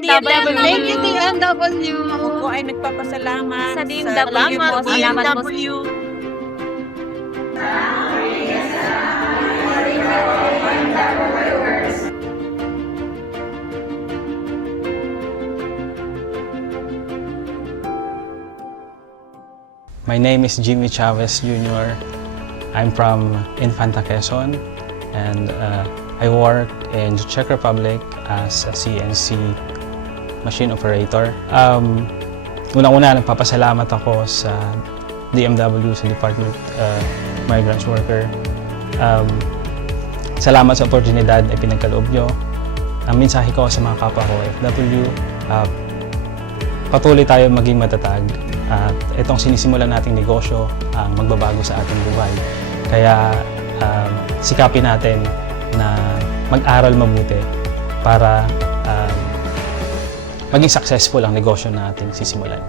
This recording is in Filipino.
DMW. Thank you, DMW. Ako po ay nagpapasalamat Sa DMW po. Salamat po. My name is Jimmy Chavez Jr. I'm from Infanta, Quezon, and I work in Czech Republic as a CNC machine operator. Unang-una, nagpapasalamat ako sa DMW, sa Department Migrants Worker. Salamat sa oportunidad na pinagkaloob nyo. Ang mensahe ko sa mga kapwa ko, FW, patuloy tayo maging matatag. At itong sinisimulan nating negosyo ang magbabago sa ating buhay. Kaya sikapin natin na mag-aral mabuti para maging successful ang negosyo na ating sisimulan.